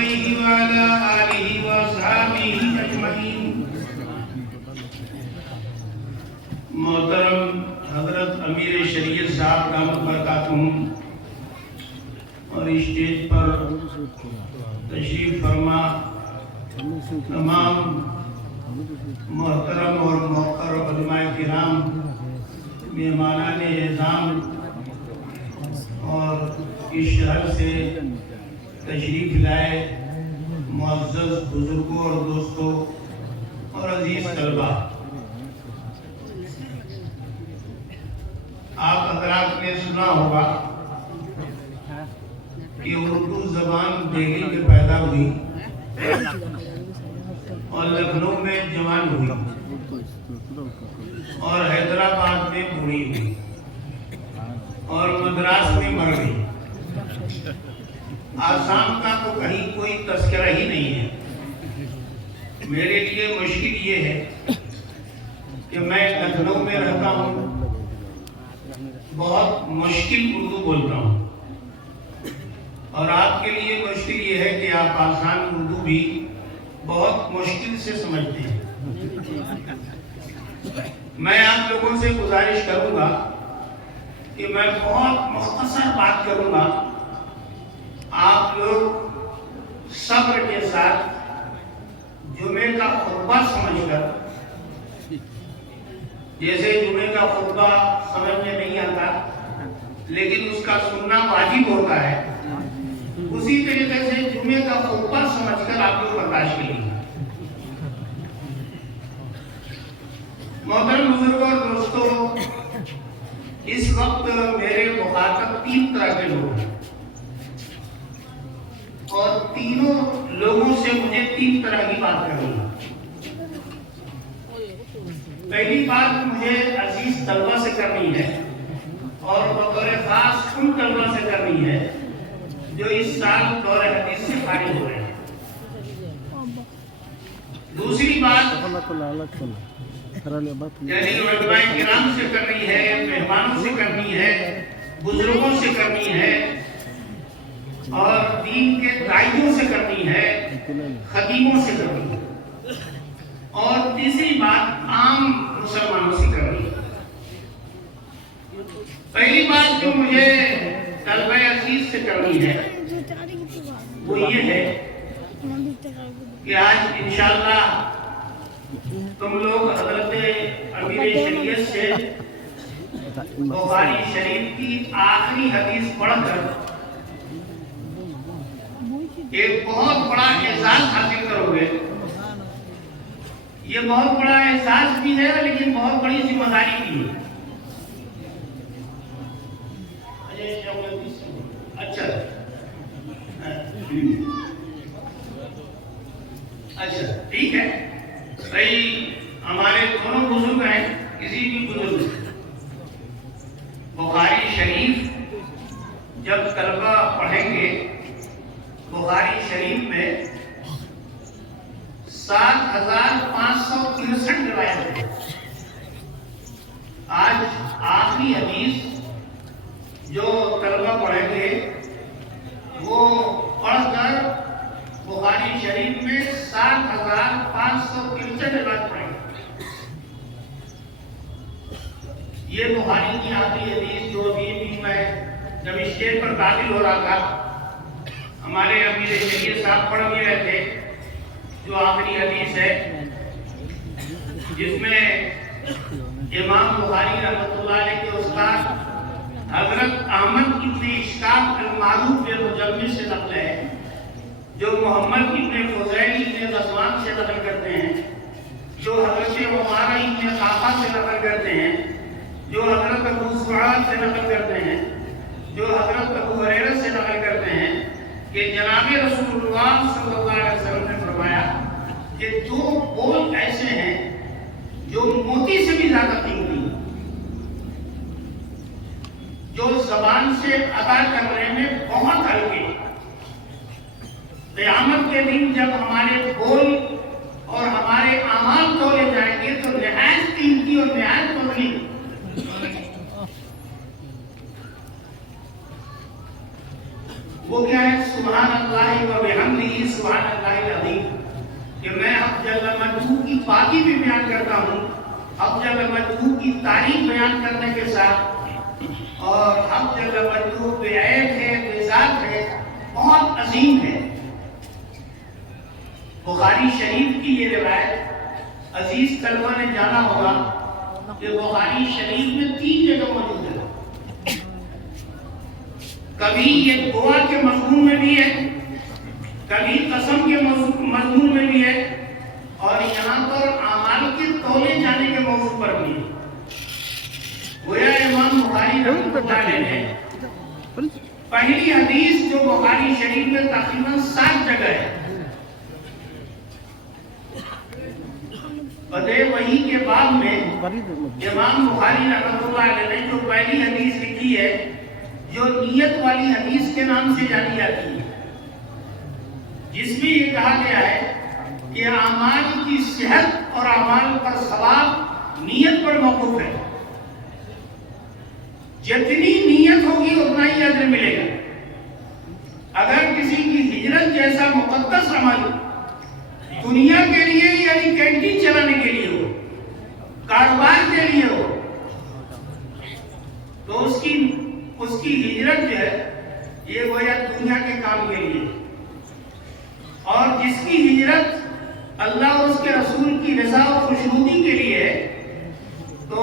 علیہ وعلی آلہ وصحبہ اجمعین۔ محترم حضرت امیر شریعت صاحب دامت برکاتہم اور اسٹیج پر تشریف فرما تمام محترم اور موقر علماء کرام، مہمانان اعظام اور اس شہر سے تشریف لائے معزز بزرگوں اور دوستوں اور عزیز طلبہ، آپ حضرات نے سنا ہوگا کہ اردو زبان دہلی میں پیدا ہوئی اور لکھنؤ میں جوان ہوئی اور حیدرآباد میں بوڑھی ہوئی اور مدراس میں مر گئی۔ آسام کا تو کہیں کوئی تذکرہ ہی نہیں ہے۔ میرے لیے مشکل یہ ہے کہ میں لکھنؤ میں رہتا ہوں، بہت مشکل اردو بولتا ہوں، اور آپ کے لیے مشکل یہ ہے کہ آپ آسان اردو بھی بہت مشکل سے سمجھتے ہیں۔ میں آپ لوگوں سے گزارش کروں گا کہ میں بہت مختصر بات کروں گا، آپ لوگ صبر کے ساتھ جمعے کا خطبہ سمجھ کر، جیسے جمعے کا خطبہ سمجھ میں نہیں آتا لیکن اس کا سننا واجب ہوتا ہے، اسی طریقے سے جمعے کا خطبہ سمجھ کر آپ لوگ برداشت کیجیے۔ محترم بزرگوں اور دوستوں، اس وقت میرے مخاطب تین طرح کے لوگ ہیں اور تینوں لوگوں سے مجھے تین طرح کی بات کرنی ہے۔ پہلی بات مجھے عزیز طلبہ سے کرنی ہے اور بطور خاص ان طلبہ سے کرنی ہے جو اس سال دور حدیث سے فارغ ہو رہے ہیں۔ دوسری بات یعنی علماء کرام سے کرنی ہے، مہمانوں سے کرنی ہے، بزرگوں سے کرنی ہے اور دین کے داعیوں سے کرنی ہے، خطیبوں سے کرنی ہے، اور تیسری بات عام مسلمانوں سے کرنی ہے۔ پہلی بات جو مجھے طلبہ عزیز سے کرنی ہے وہ یہ ہے کہ آج انشاءاللہ تم لوگ حضرت امیر شریعت سے بخاری شریف کی آخری حدیث پڑھ کر ایک بہت بڑا اعزاز حاصل کرو گے۔ یہ بہت بڑا احساس بھی ہے لیکن بہت بڑی ذمہ داری بھی ہے۔ اچھا ٹھیک ہے بھائی، ہمارے دونوں بزرگ ہیں، کسی بھی بزرگ بخاری شریف جب طلبہ پڑھیں گے، بخاری شریف میں 7563 روایت ہے۔ آج آخری حدیث جو طلبہ پڑھیں گے وہ پڑھ کر بخاری شریف میں 7563 روایت پڑھیں گے۔ یہ بخاری کی آخری حدیث جو ابھی میں جب اسٹیج پر داخل ہو رہا تھا، ہمارے امیر شریعت صاحب پڑھ بھی رہے تھے، جو آخری حدیث ہے جس میں امام بخاری رحمۃ اللہ علیہ کے استاد حضرت احمد ابن اشتاق المعروف بالمجمع سے نقل ہے، جو محمد ابن فضیل ابن غزوان سے نقل کرتے ہیں، جو حضرت عمارہ ابن قافہ سے نقل کرتے ہیں، جو حضرت ابو سعاد سے نقل کرتے ہیں، جو حضرت ابو ہریرہ سے نقل کرتے ہیں کہ جناب رسول اللہ صلی اللہ علیہ وسلم نے فرمایا کہ دو بول ایسے ہیں جو موتی سے بھی زیادہ قیمتی ہیں، جو زبان سے ادا کرنے میں بہت ہلکے۔ قیامت کے دن جب ہمارے بول اور ہمارے اعمال تولے جائیں گے تو نہایت قیمتی اور نہایت فضیل وہ کیا ہے؟ سبحان اللہ و بحمدہ پاکی بھی بیان کرتا ہوں، حق جل مجدہ کی تعریف بیان کرنے کے ساتھ، اور حق جل مجدہ بے عیب ہے، بے ذات ہے، بہت عظیم ہے۔ بخاری شریف کی یہ روایت عزیز طلبہ نے جانا ہوگا کہ بخاری شریف میں 3 جگہ موجود ہے۔ کبھی یہ دعا کے مضمون میں بھی ہے، کبھی قسم کے مضمون میں بھی ہے، اور یہاں پر اعمال کے تولے جانے کے موضوع پر بھی ہے۔ گویا امام بخاری رحمۃ اللہ علیہ نے پہلی حدیث جو بخاری شریف میں تقریباً 7 جگہ ہے، بدے وحی کے باب میں امام بخاری رحمۃ اللہ علیہ نے جو پہلی حدیث لکھی ہے، جو نیت والی حدیث کے نام سے جانی جاتی ہے، جس میں یہ کہا گیا ہے کہ اعمال کی صحت اور اعمال پر ثواب نیت پر موقوف ہے۔ جتنی نیت ہوگی اتنا ہی اجر ملے گا۔ اگر کسی کی ہجرت جیسا مقدس عمل دنیا کے لیے یعنی کینٹین چلانے کے لیے ہو، کاروبار کے لیے ہو، تو اس کی ہجرت جو ہے یہ گویا دنیا کے کام کے لیے، اور جس کی ہجرت اللہ اور اس کے رسول کی رضا اور خوشنودی کے لیے ہے، تو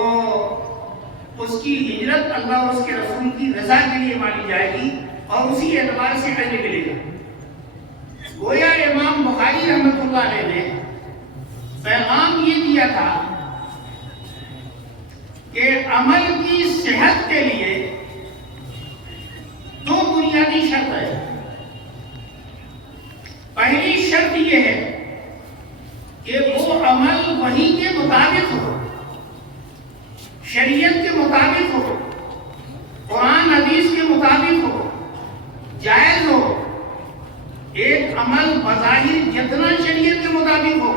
اس کی ہجرت اللہ اور اس کے رسول کی رضا کے لیے مانی جائے گی، اور اسی اعتبار سے اجر ملے گا۔ گویا امام بخاری رحمۃ اللہ علیہ نے پیغام یہ دیا تھا کہ عمل کی صحت کے لیے 2 بنیادی شرط ہے۔ پہلی شرط یہ ہے کہ وہ عمل وحی کے مطابق ہو، شریعت کے مطابق ہو، قرآن حدیث کے مطابق ہو، جائز ہو۔ ایک عمل بظاہر جتنا شریعت کے مطابق ہو،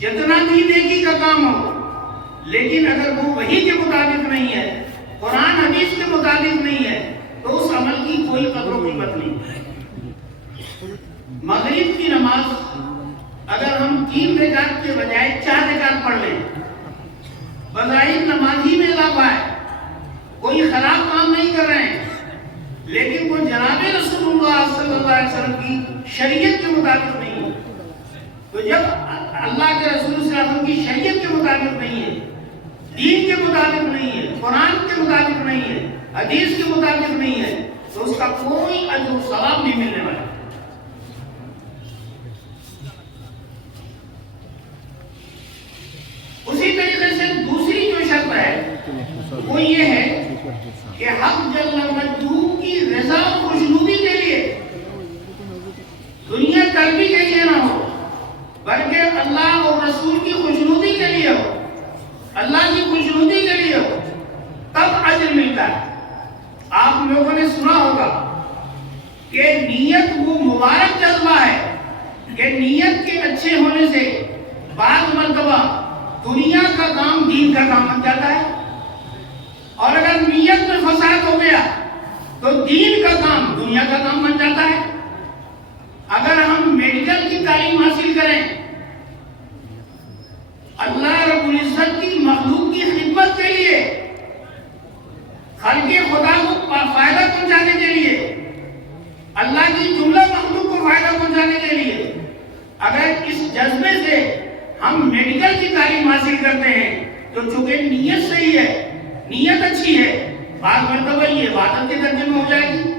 جتنا بھی نیکی کا کام ہو، لیکن اگر وہ وحی کے مطابق نہیں ہے، قرآن حدیث کے مطابق نہیں ہے، تو اس عمل کی کوئی قدر و قیمت نہیں۔ مغرب کی نماز اگر ہم 3 رکعت کے بجائے 4 رکعت پڑھ لیں، بظاہر نماز ہی میں اضافہ ہے، کوئی خراب کام نہیں کر رہے ہیں، لیکن وہ جناب رسول اللہ صلی اللہ علیہ وسلم کی شریعت کے مطابق نہیں ہے۔ تو جب اللہ کے رسول صلی اللہ علیہ وسلم کی شریعت کے مطابق نہیں ہے، دین کے مطابق نہیں ہے، قرآن کے مطابق نہیں ہے، حدیث کے مطابق نہیں ہے، تو اس کا کوئی اجر و ثواب نہیں ملنے والا۔ اسی طریقے سے دوسری جو شرط ہے وہ یہ ہے کہ حق جل مجدہ کی رضا اور خوشنودی کے لیے، دنیا طلبی کے لیے نہ ہو، بلکہ اللہ اور رسول کی خوشنودی کے لیے ہو، اللہ کی خوشنودی کے لیے ہو، تب اجر ملتا ہے۔ آپ لوگوں نے سنا ہوگا کہ نیت وہ مبارک جذبہ ہے کہ نیت کے اچھے ہونے سے بعض مرتبہ دنیا کا کام دین کا کام بن جاتا ہے، اور اگر نیت میں فساد ہو گیا تو دین کا کام دنیا کا کام بن جاتا ہے۔ اگر ہم میڈیکل کی تعلیم حاصل کریں، اللہ رب العزت کی مخلوق کی خدمت کے لیے، خلق خدا کو فائدہ پہنچانے کے لیے، اللہ کی جملہ مخلوق کو فائدہ پہنچانے کے لیے، اگر اس جذبے سے ہم میڈیکل کی تعلیم حاصل کرتے ہیں، تو چونکہ نیت صحیح ہے، نیت اچھی ہے، بعض مرتبہ یہ عبادت کے درجے میں ہو جائے گی۔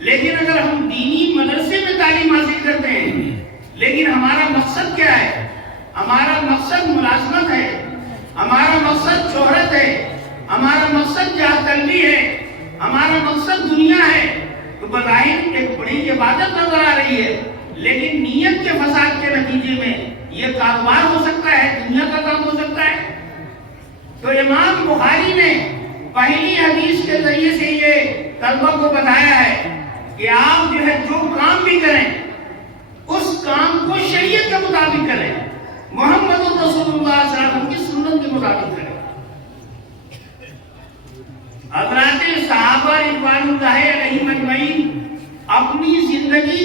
لیکن اگر ہم دینی مدرسے میں تعلیم حاصل کرتے ہیں، لیکن ہمارا مقصد کیا ہے؟ ہمارا مقصد ملازمت ہے، ہمارا مقصد شہرت ہے، ہمارا مقصد جاہ طلبی ہے، ہمارا مقصد دنیا ہے، تو بظاہر ایک بڑی عبادت نظر آ رہی ہے، لیکن نیت کے فساد کے نتیجے میں یہ کاروبار ہو سکتا ہے، دنیا کا کام ہو سکتا ہے۔ تو امام بخاری نے پہلی حدیث کے ذریعے سے یہ طلبہ کو بتایا ہے کہ آپ جو ہے جو کام بھی کریں، اس کام کو شریعت کے مطابق کریں، محمد رسول اللہ صلی اللہ علیہ وسلم کی سنت کے مطابق کریں۔ حضرات صحابہ رضوان اللہ علیہم اجمعین اپنی زندگی